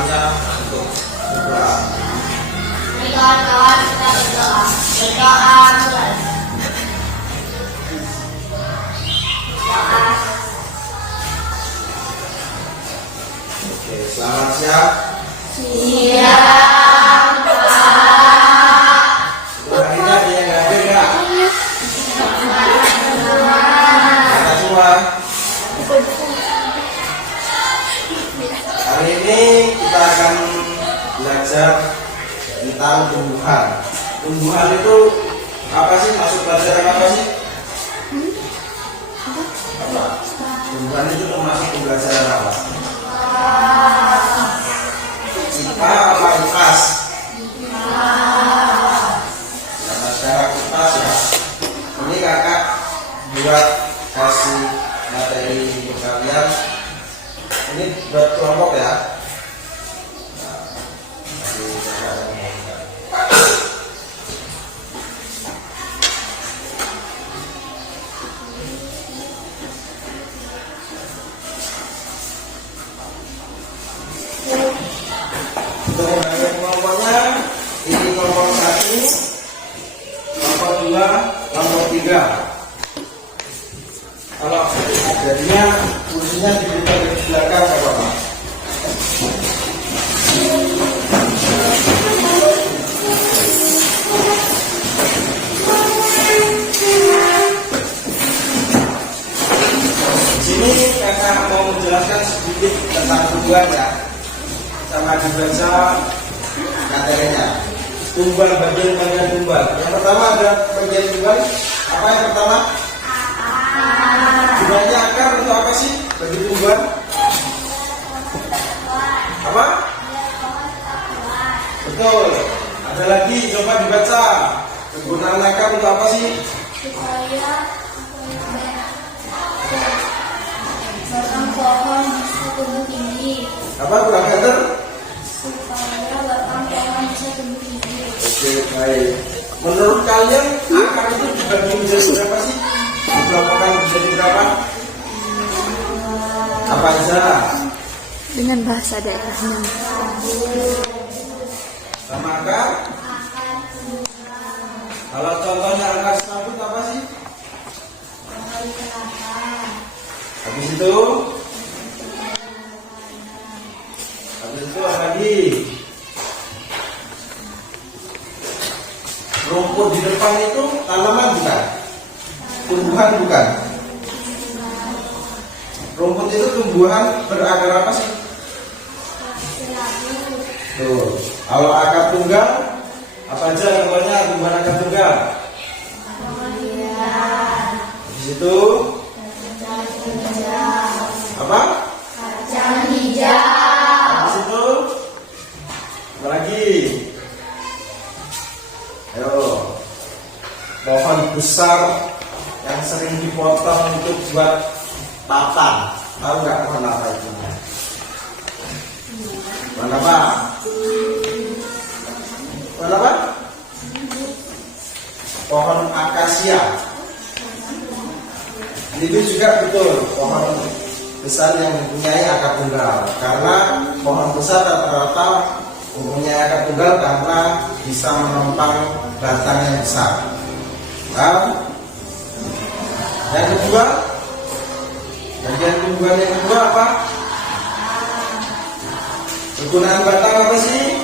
semuanya untuk berdoa. Kawan-kawan kita berdoa. Berdoa mulai. Doa. Oke, selamat siang. Siang, Pak. Doanya dia nggak ada nggak? Ada semua. Hari ini kita akan belajar tentang tumbuhan. Tumbuhan itu apa sih? Masuk pelajaran apa sih? Apa? Tumbuhan itu termasuk pembelajaran apa? IPA apa IPAS? Karena sekarang IPAS ya. Ini kakak buat kasih materi untuk kalian. Ini buat kelompok ya. Untuk membagian kelompoknya, ini kelompok 1, kelompok 2, kelompok 3. Kalau jadinya kursinya dibuka di belakang nggak apa-apa. Di sini kakak mau menjelaskan sedikit tentang tumbuhan ya, sama dibaca materinya. Tumbuhan, bagian tumbuhan. Yang pertama ada bagian tumbuhan. Apa yang pertama? Gunanya akar untuk apa sih bagi tumbuhan? Apa? Betul. Ada lagi, coba dibaca. Kegunaan akar untuk apa sih? Supaya batang pohon bisa tumbuh tinggi. Apa kurang better? Supaya batang pohon bisa tumbuh tinggi. Oke, baik. Menurut kalian akar itu dibagi menjadi berapa sih? Dikelompokkan menjadi berapa? Apa aja? Dengan bahasa daerahnya. Sama akar? Kalau contohnya akar serabut apa sih? Habis itu apa lagi? Rumput di depan itu tanaman bukan? Tumbuhan bukan? Rumput itu tumbuhan berakar apa sih? Tuh. Kalau akar tunggal, apa aja namanya tumbuhan akar tunggal? Habis itu apa? Kacang hijau. Habis itu apa lagi? Ayo, pohon besar yang sering dipotong untuk buat papan. Tahu nggak pohon apa itu? Pohon apa? Pohon apa? Pohon akasia. Itu juga betul, pohon besar yang mempunyai akar tunggal. Karena pohon besar rata-rata mempunyai akar tunggal karena bisa menopang batang yang besar. Nah, yang kedua, bagian tumbuhan yang kedua apa? Kegunaan batang apa sih?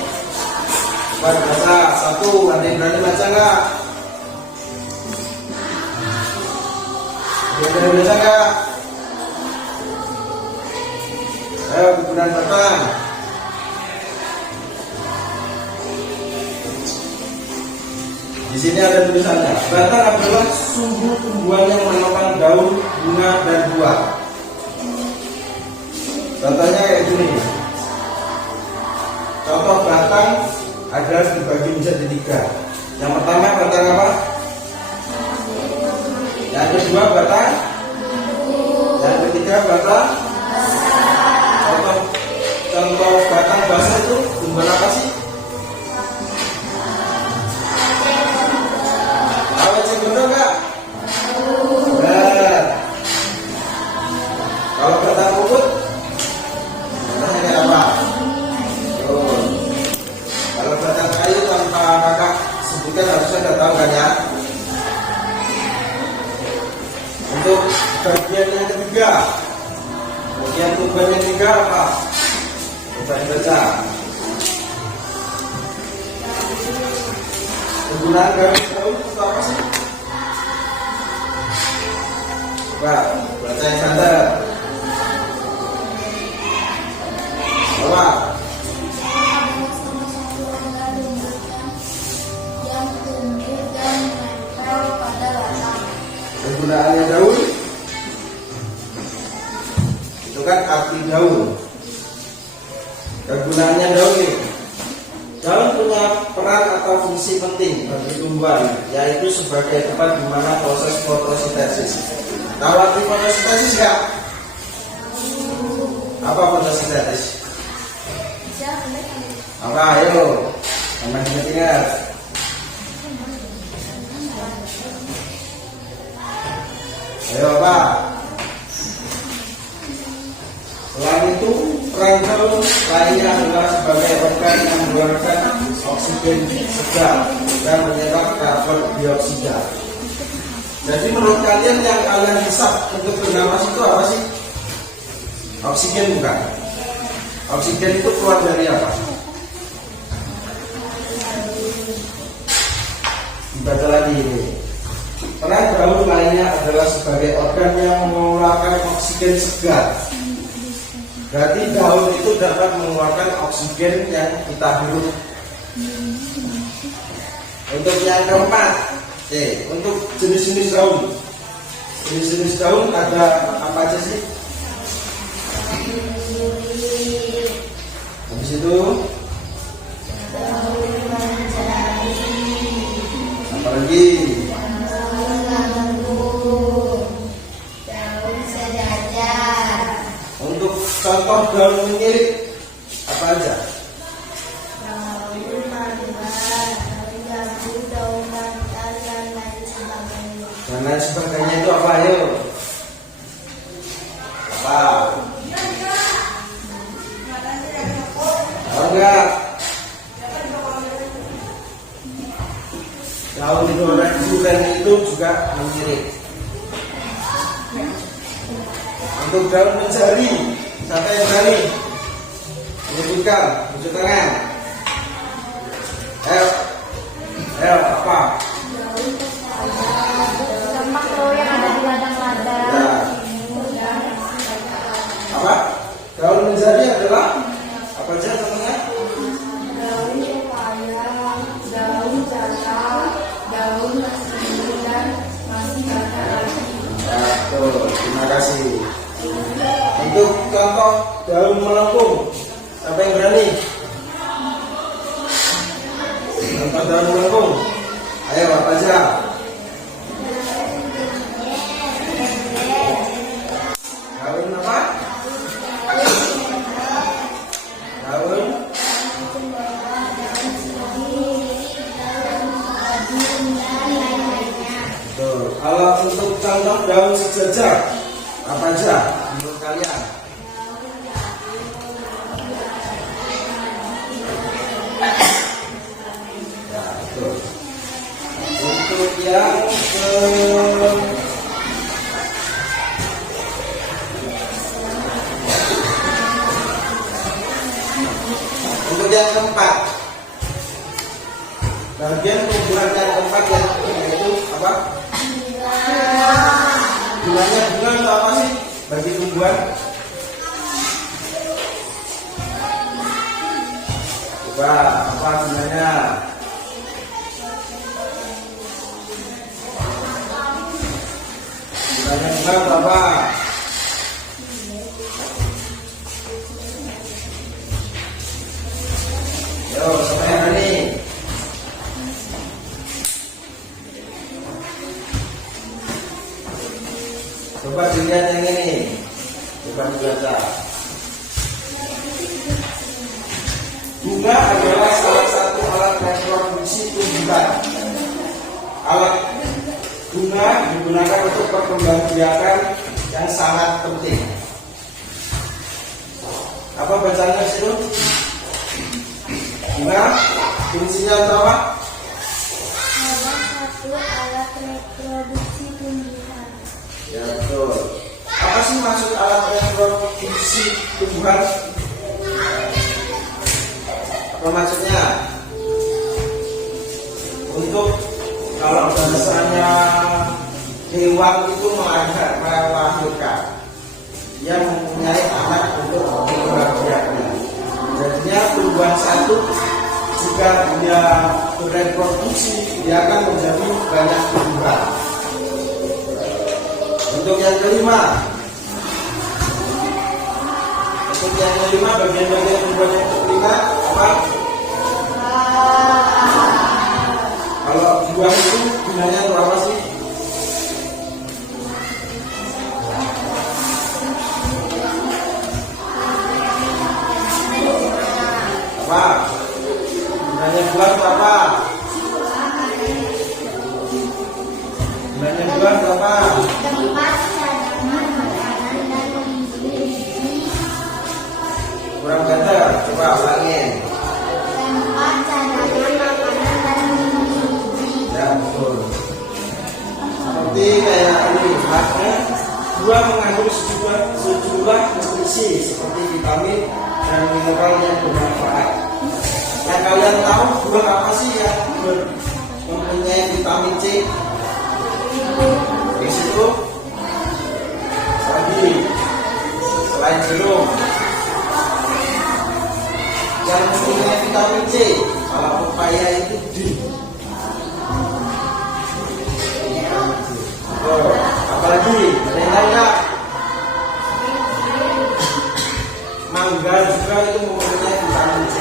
Baca satu, ada yang berani baca nggak? Ada yang berani baca nggak? Ayo, kegunaan batang. Di sini ada tulisannya. Batang adalah sumbu tumbuhan yang menopang daun, bunga, dan buah. Contohnya kayak gini. Contoh batang adalah dibagi menjadi 3. Yang pertama batang apa? Yang kedua batang. Yang ketiga batang. Contoh batang basah itu tumbuhan apa sih? Betul nggak? Benar. Kalau batang rumput, batangnya kayak apa? kan harusnya udah tahu kan ya. Untuk bagian yang ketiga, bagian tuban yang ketiga apa? Coba baca. Penggunaan daun itu apa sih? Coba baca yang santai. Coba. yang tumbuh dan menempel pada batang. Penggunaannya daun itu kan arti daun. Kegunaannya daun nih. Daun punya peran atau fungsi penting bagi tumbuhan, yaitu sebagai tempat di mana proses fotosintesis. Tahu arti fotosintesis nggak? Apa fotosintesis? Apa? Ayo, teman ingat. Ayo apa? Selain itu, peran daun lainnya adalah sebagai organ yang mengeluarkan oksigen segar dan menyerap karbon dioksida. Jadi menurut kalian yang kalian hisap untuk bernapas itu apa sih? Oksigen bukan? Oksigen itu keluar dari apa? Dibaca lagi ini. Peran daun lainnya adalah sebagai organ yang mengeluarkan oksigen segar. Berarti daun itu dapat mengeluarkan oksigen yang kita hirup. Untuk yang keempat, untuk jenis-jenis daun. Jenis-jenis daun ada apa aja sih? Habis itu apa lagi? Untuk contoh daun menyirik apa aja? Dan lain sebagainya itu apa ayo? Apa? Tahu enggak? Daun durian itu juga menyirik. Untuk daun mencari, siapa yang berani? Menyebutkan, tunjuk tangan. Ayo, apa? Lemak tuh yang ada di ladang-ladang. Ya. Apa? Daun mencari adalah apa aja teman-teman? Daun pepaya, daun jalan, daun nasi dan masih banyak lagi. Betul, terima kasih. Untuk contoh daun melengkung, siapa yang berani? Contoh daun melengkung, ayo apa aja? Daun apa? Daun betul. Kalau untuk contoh daun sejajar, apa aja menurut kalian? Ya, betul. Untuk yang keempat, bagian penggunaan yang keempat yaitu apa? Gunanya bunga itu apa sih bagi tumbuhan? Coba apa gunanya? Gunanya bunga itu apa? Yo, siapa yang berani? Coba dilihat yang ini. Coba dibaca. Bunga adalah salah satu alat reproduksi tumbuhan. Alat bunga digunakan untuk perkembangbiakan yang sangat penting. Apa bacanya di situ? Bunga fungsinya untuk apa? apa sih maksud alat reproduksi tumbuhan? Apa maksudnya? Untuk kalau bahasanya hewan itu melahirkan, dia mempunyai anak untuk membahagiakan. Jadinya tumbuhan satu jika dia bereproduksi, dia akan menjadi banyak tumbuhan. Untuk yang kelima, bagian-bagian tumbuhan yang kelima apa? Kalau buah itu gunanya untuk apa sih? Apa? Gunanya buah itu apa? Gunanya buah itu apa? Kurang better, coba ulangin. Ya betul. Seperti kayak ini, maknya buah mengandung sejumlah nutrisi seperti vitamin dan mineral yang bermanfaat. Yang kalian tahu buah apa sih yang mempunyai vitamin C? Di situ tadi selain jeruk yang mempunyai vitamin C, kalau pepaya itu D. Oh, apalagi ada yang tahu nggak? Mangga juga itu mempunyai vitamin C.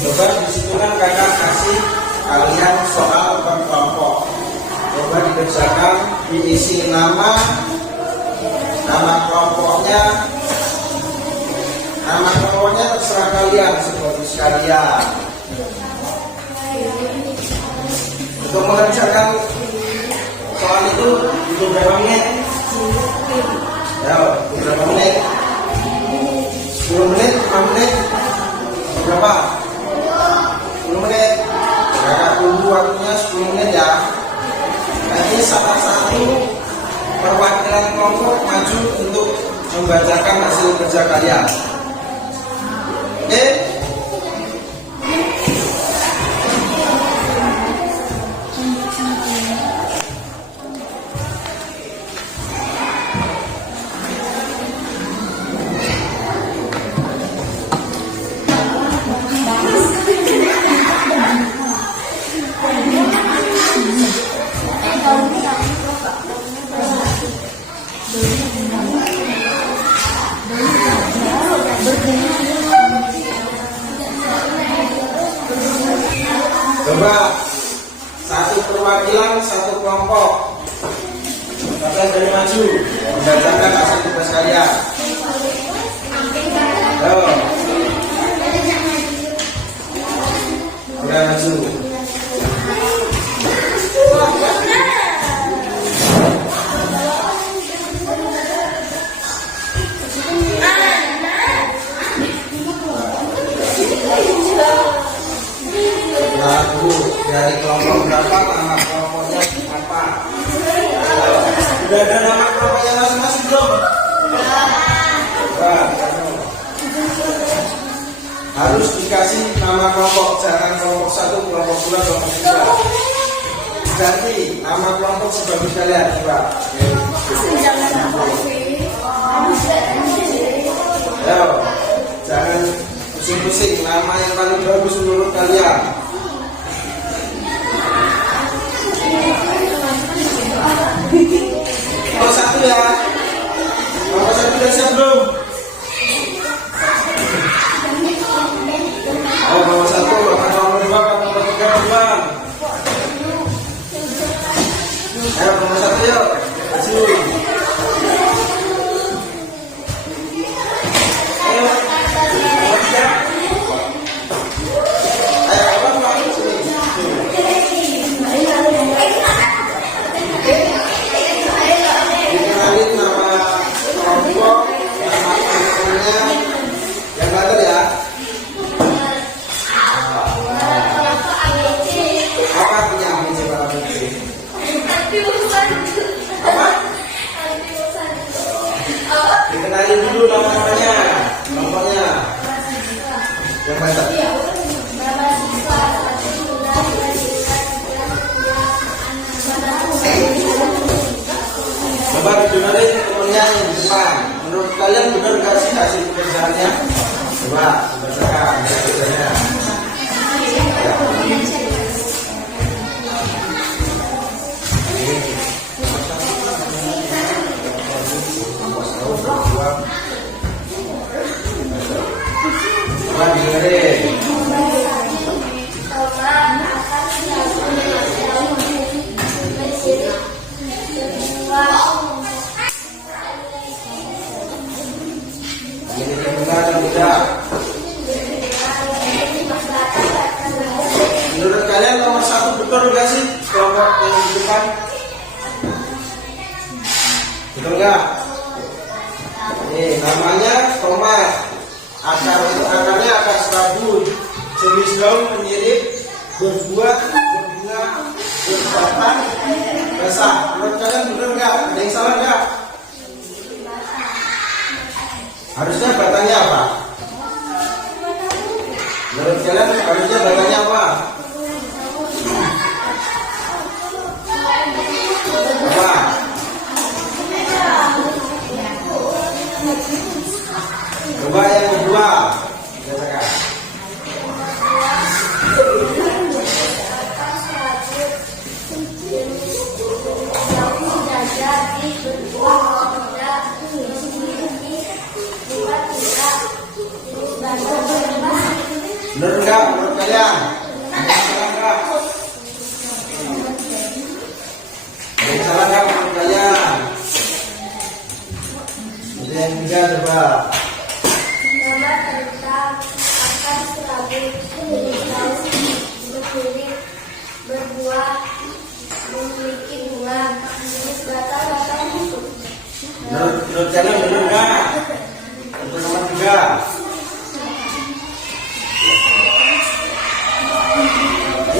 Coba disitu kan kakak kasih kalian soal kelompok. Coba dikerjakan, diisi nama kelompoknya terserah kalian seperti sekalian. Untuk mengerjakan soal itu butuh berapa menit? Ya, berapa menit? 10 menit, 5 menit? Berapa? 10 menit. Kakak tunggu waktunya 10 menit ya. Nanti salah satu perwakilan kelompok maju untuk membacakan hasil kerja kalian. Oke? Coba satu perwakilan satu kelompok, kalian dari maju membacakan hasil tugas kalian. Ayo, udah maju. Lalu dari kelompok berapa, nama kelompoknya apa? Sudah ada nama kelompoknya masing-masing belum? Harus dikasih nama kelompok, jangan kelompok 1, kelompok 2, kelompok 3. Ganti nama kelompok sebagai kalian, coba. Ayo, jangan pusing-pusing, nama yang paling bagus menurut kalian. Nomor 1 ya. Nomor 1 udah siap belum? Ayo nomor 1, nomor 2, nomor 3 duluan. Ayo nomor 1 yuk, maju. Dikenalin dulu namanya, kelompoknya. Yang mana? Coba dikenalin temennya yang di depan. Menurut kalian benar gak sih hasil pekerjaannya? Coba bacakan kerjanya. Coba dengerin. Ini benar atau tidak? Menurut kalian nomor 1 betul nggak sih kelompok yang di depan? Betul nggak? Namanya tomat. Akarnya akar serabut. Jenis daun menyirip, berbuah, berbunga, berbatang, basah. Menurut kalian betul nggak? Ada yang salah nggak? Harusnya batangnya apa? Menurut kalian harusnya batangnya apa? Apa? Coba yang kedua. Bacakan. Benar enggak menurut kalian? Ada yang salah enggak menurut kalian? Ada yang tiga coba. Nama tentang akar serabut, berdiri, berbuah, memiliki bunga, jenis batang-batang itu. Menurut kalian benar enggak? Untuk nomor 3.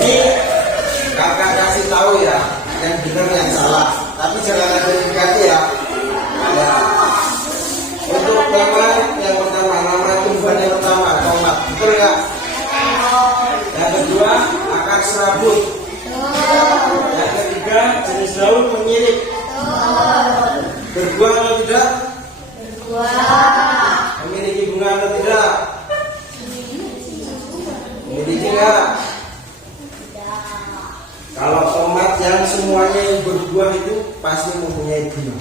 Ini kakak kasih tahu ya, yang benar yang salah. Tapi jangan ada verifikasi ya. Ada. Untuk nama yang pertama, nama tumbuhan yang pertama, tomat. Betul nggak? Yang kedua, akar serabut. Yang ketiga, jenis daun menyirip. Berbuah atau tidak? Berbuah. Memiliki bunga atau tidak? Memiliki nggak? Kalau tomat yang semuanya yang berbuah itu pasti mempunyai bunga.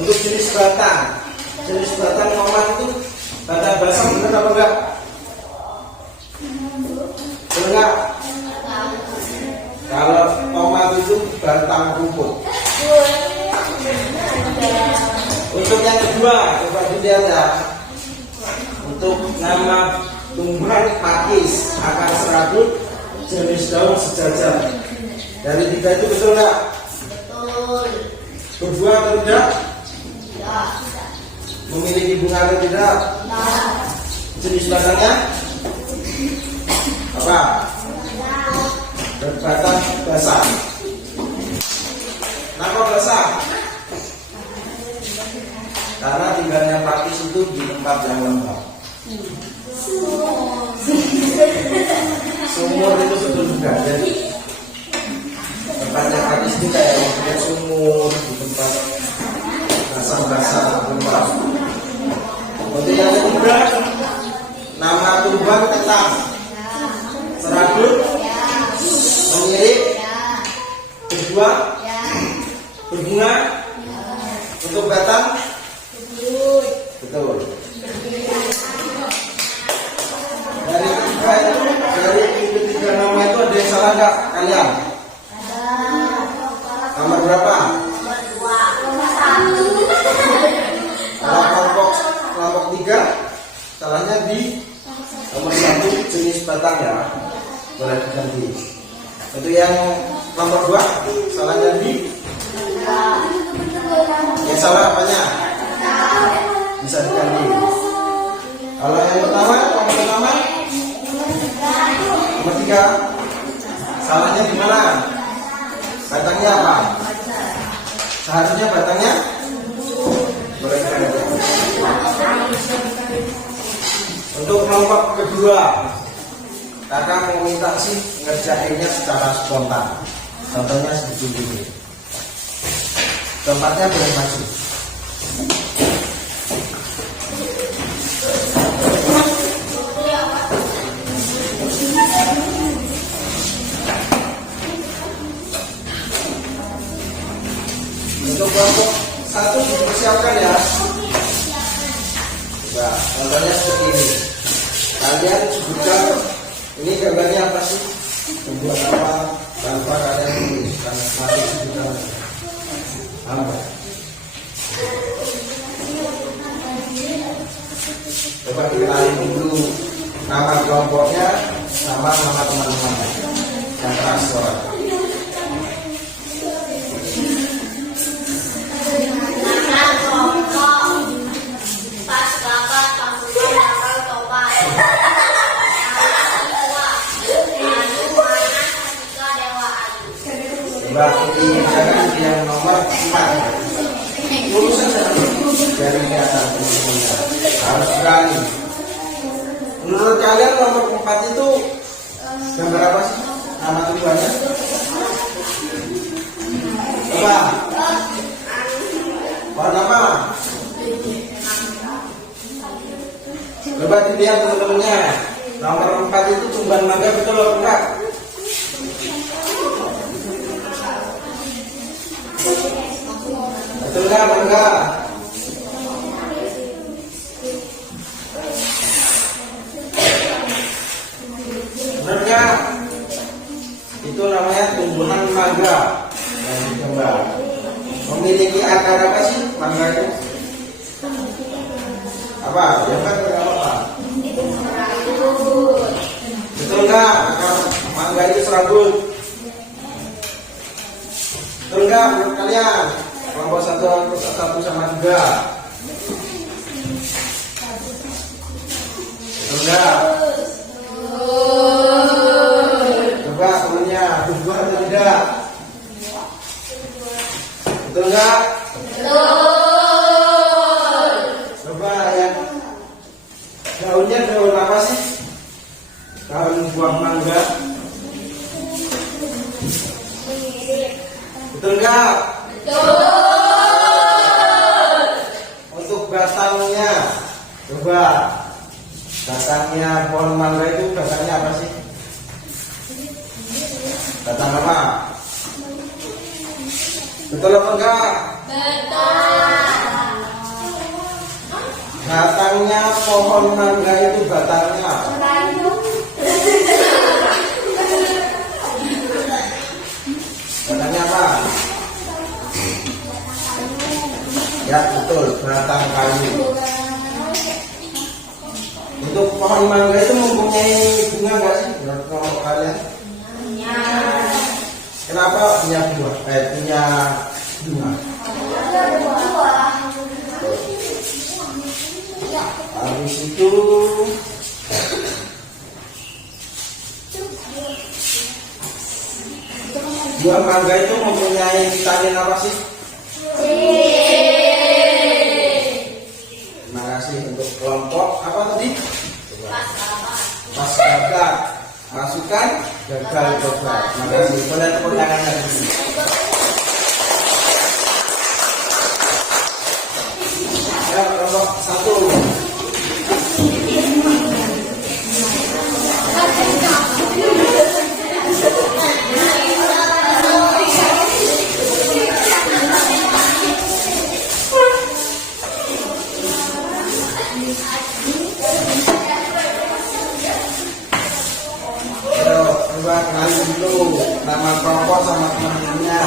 Untuk jenis batang tomat itu batang basah, benar apa enggak? Benar enggak? Kalau tomat itu batang rumput. Untuk yang kedua, coba dilihat ya. Untuk nama tumbuhan pakis, akar serabut, jenis daun sejajar. Dari 3 itu betul nggak? Betul. Berbuah atau tidak? Ya. Memiliki bunga atau tidak? Ya. Jenis batangnya apa? Berbatang basah. Kenapa basah? Karena tinggalnya pakis itu di tempat yang lembab. Sumur itu betul juga. Jadi tempatnya pakis itu kayak punya sumur di tempat basah-basah lembab. Untuk yang ketiga, nama tumbuhan ketam, serabut, menyirip, berbuah, berbunga. Untuk batang, betul. Dari ketiga nama itu ada yang salah nggak kalian? Nomor berapa? Kalau kelompok 3 salahnya di nomor 1 jenis batang ya, boleh diganti. Untuk yang nomor 2 salahnya di yang salah apanya? Bisa diganti. Kalau yang pertama, nomor 3 salahnya di mana? Batangnya apa? Seharusnya batangnya Untuk kelompok kedua, kakak mau minta sih ngerjainnya secara spontan. Contohnya seperti ini. Tempatnya boleh maju. Untuk kelompok satu dipersiapkan ya. Nah, contohnya seperti ini. Kalian sebutkan ini gambarnya apa sih? Membuat apa? Tanpa kalian tulis dan mati sebutkan apa? Coba dikenalin dulu nama kelompoknya sama nama teman-teman yang keras suara. Mbak ini jangan yang nomor 4. Lurus saja dari atas teman-teman. Harus berani. Menurut kalian nomor 4 itu gambar apa sih? Nama tujuannya? Coba. Warna apa? Coba dilihat teman-temannya. Nomor 4 itu tumbuhan mangga, betul atau enggak? Betul nggak, mangga? Benar nggak? Itu namanya tumbuhan mangga yang digambar. Memiliki akar apa sih mangga itu? Apa? Ya kan apa? Betul nggak? Akar mangga itu serabut. Betul nggak menurut kalian? Kelompok 1 sama 3. Betul nggak? Coba temennya tumbuh atau tidak? Betul nggak? Coba ya. Daunnya daun apa sih? Daun buah mangga. Betul nggak? Untuk batangnya, coba batangnya pohon mangga itu batangnya apa sih? Batang apa? Betul apa enggak? Batangnya pohon mangga itu batangnya apa? Batangnya apa? Ya betul, batang kayu. Untuk pohon mangga itu mempunyai bunga nggak sih menurut kelompok kalian? Kenapa punya buah? Punya bunga. Habis itu buah mangga itu mempunyai vitamin apa sih? Terima kasih untuk kelompok apa tadi? Pascagat. Masukan gagal coba. Terima kasih. Boleh tepuk tangannya dulu. Ya, kelompok 1. Coba kenalin dulu nama kelompok sama teman-temannya.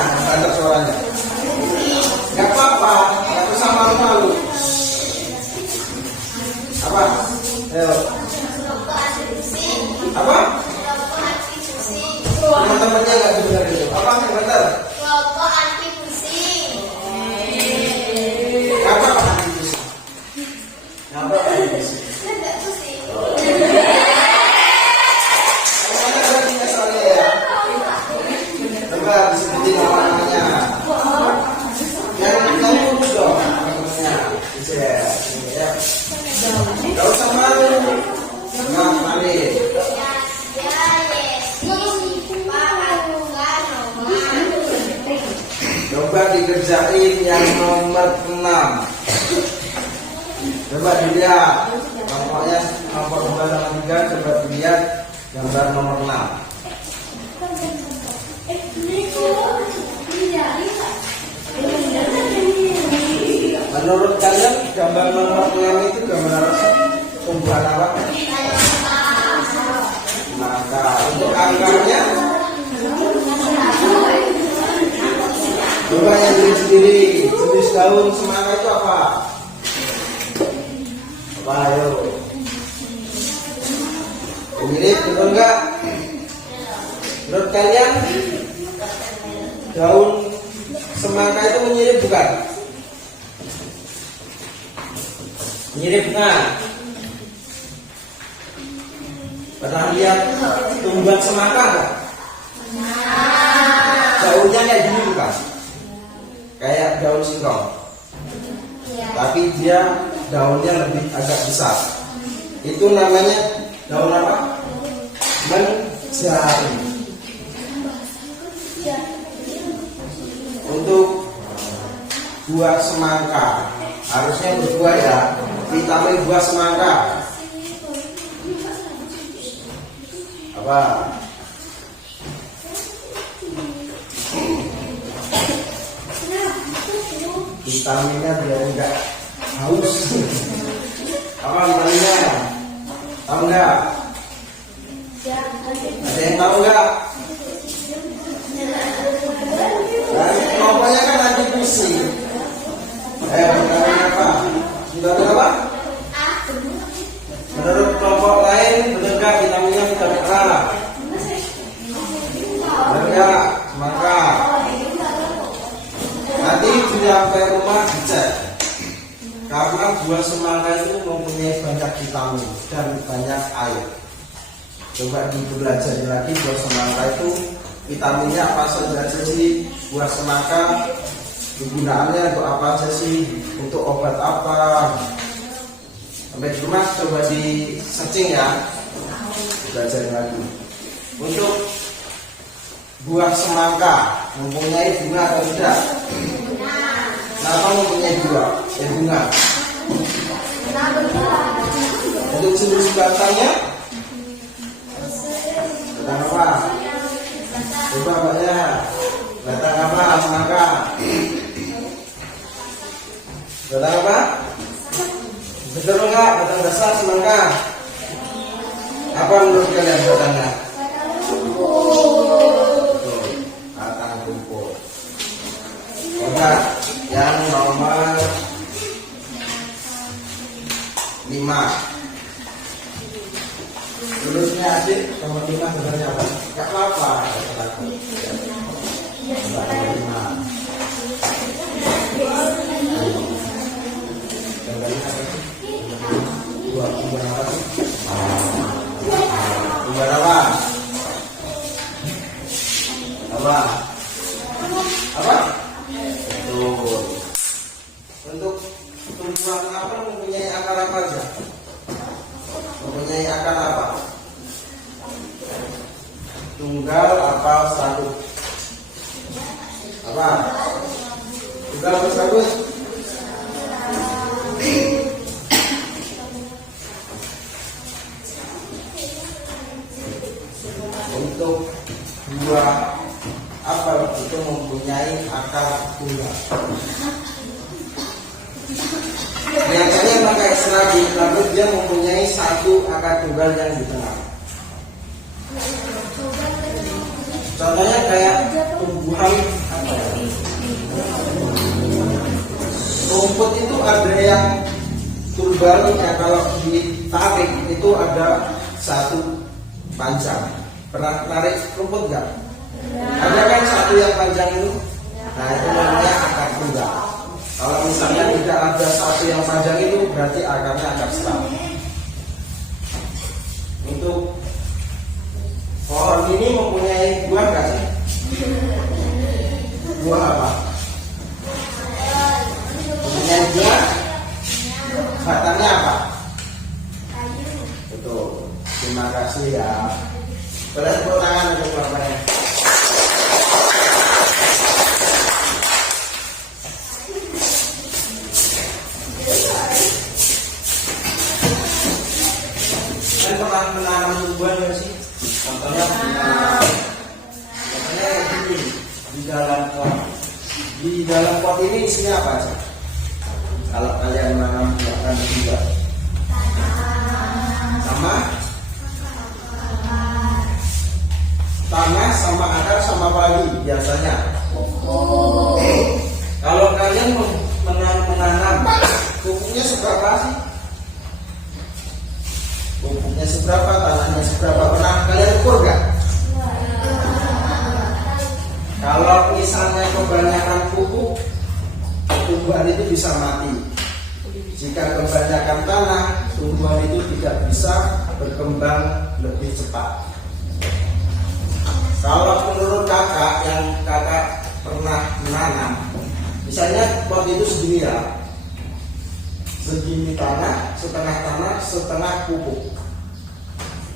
nomor 6. Coba dilihat kelompoknya, kelompok 2 sama 3. Coba dilihat gambar nomor 6. Menurut kalian gambar nomor 6 itu gambar tumbuhan apa? Maka untuk angkanya coba yang sendiri jenis daun semangka itu apa? Apa ayo? Mirip betul enggak? Menurut kalian daun semangka itu mirip bukan? Mirip nggak? Pernah lihat tumbuhan semangka nggak? Daunnya kayak gini bukan? Kayak daun singkong. Tapi dia daunnya lebih agak besar. Itu namanya daun apa? Menjari. Untuk buah semangka harusnya berbuah ya. Vitamin buah semangka apa? Vitaminnya biar enggak haus. Apa vitaminnya? Tahu enggak? Ada yang tahu enggak? Kelompoknya kan anti pusing. Vitamin apa? Vitamin apa? Menurut kelompok lain, benar enggak vitaminnya vitamin A? Benar enggak? Semangka. Nanti sampai rumah dicek. Karena buah semangka itu mempunyai banyak vitamin dan banyak air. Coba dipelajari lagi buah semangka itu vitaminnya apa saja sih? Buah semangka kegunaannya untuk apa aja sih? Untuk obat apa? Sampai di rumah coba di searching ya, belajar lagi. Untuk buah semangka mempunyai bunga atau tidak? Kenapa mempunyai bunga? Bunga. Untuk jenis batangnya? Batang apa? Coba Pak ya. Batang apa semangka? Batang apa? Betul enggak? Batang dasar semangka. Apa menurut kalian batangnya? Batang rumput. Coba yang nomor 5. Lulusnya adik nomor 5 sebenarnya apa? Gak apa-apa. Nomor 5. Tumbuhan apa? Apa? Apa? Betul. Untuk tumbuhan apa mempunyai akar apa aja? Mempunyai akar apa? Tunggal apa satu? Apa? Tunggal apa satu? Untuk buah apel itu mempunyai akar tunggal. Biasanya pakai seragi, tapi dia mempunyai satu akar tunggal yang di tengah. Contohnya kayak tumbuhan apa ya? Rumput itu ada yang tunggal ya, kalau ditarik itu ada satu panjang. Pernah tarik rumput enggak? Ada kan satu yang panjang itu? Nah itu namanya akar tunggal. Kalau misalnya tidak ada satu yang panjang itu berarti akarnya akar seram. Untuk pohon ini mempunyai buah enggak sih? Buah apa? Mempunyai buah? Batangnya apa? Betul. Terima kasih ya. Boleh tepuk tangan untuk bapaknya. dalam pot ini isinya apa aja? Kalau kalian menanam buah juga sama tanah, sama akar, sama apa lagi biasanya? Kalau kalian menanam, pupuknya seberapa sih? Pupuknya seberapa, tanahnya seberapa? Pernah kalian ukur nggak? Kalau misalnya kebanyakan pupuk, tumbuhan itu bisa mati. Jika kebanyakan tanah, tumbuhan itu tidak bisa berkembang lebih cepat. Kalau menurut kakak yang kakak pernah menanam, misalnya pot itu segini ya, segini tanah, setengah pupuk,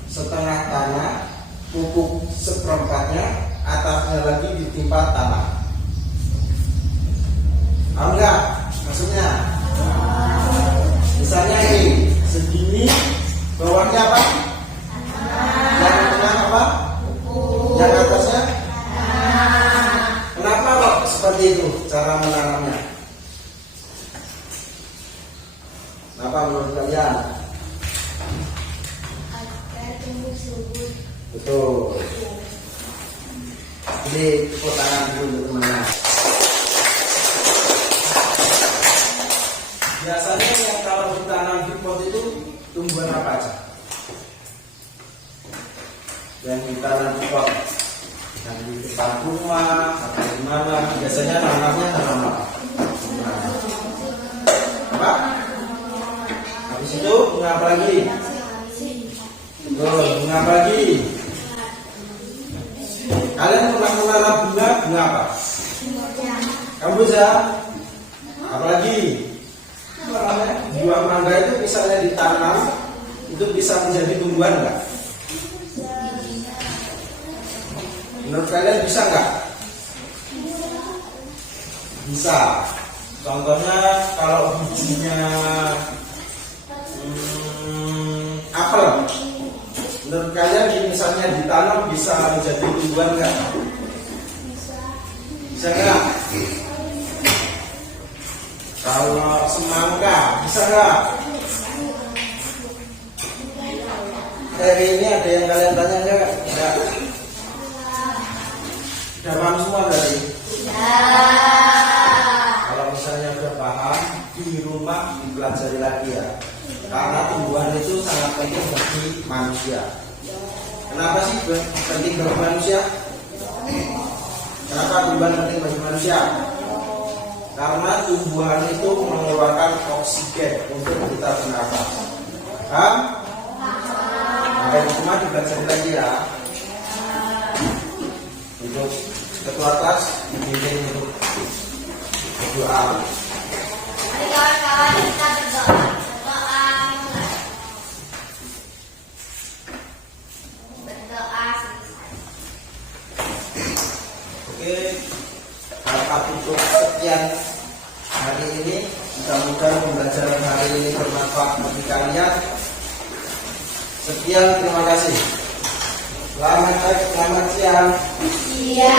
setengah tanah, pupuk seperempatnya, atasnya lagi ditimpa tanah. Paham nggak maksudnya? Misalnya ini segini, bawahnya apa? Yang tengah apa? Yang atasnya? Kenapa kok seperti itu cara menanamnya? Kenapa menurut kalian? Agar tumbuh subur. Betul. Ini tepuk tangan dulu teman-teman. Biasanya yang kalau ditanam di pot itu tumbuhan apa aja? Yang ditanam di pot, yang di depan rumah atau di mana? Biasanya tanamnya tanam apa? Apa? Habis itu bunga apa lagi? Bunga apa lagi? Kalian pernah menanam bunga apa? Kamboja. Apalagi? Buah mangga itu misalnya ditanam, itu bisa menjadi tumbuhan nggak? Menurut kalian bisa nggak? Bisa. Contohnya kalau bijinya apel, menurut kalian misalnya ditanam bisa menjadi tumbuhan nggak? Bisa nggak? Kalau semangka bisa nggak? Ini ada yang kalian tanya nggak? Nggak. Udah paham semua tadi? Kalau misalnya udah paham, di rumah dipelajari lagi ya. Karena tumbuhan itu sangat penting bagi manusia. Kenapa sih penting bagi manusia? Kenapa tumbuhan penting bagi manusia? Karena tumbuhan itu mengeluarkan oksigen untuk kita bernafas. Paham? Maka di rumah dipelajari lagi ya. Untuk ketua kelas dibimbing untuk berdoa. Mari kawan-kawan kita berdoa. Berdoa selesai. Oke, harap untuk sekian hari ini. Mudah-mudahan pembelajaran hari ini bermanfaat bagi kalian. Sekian, terima kasih. Selamat siang. Iya.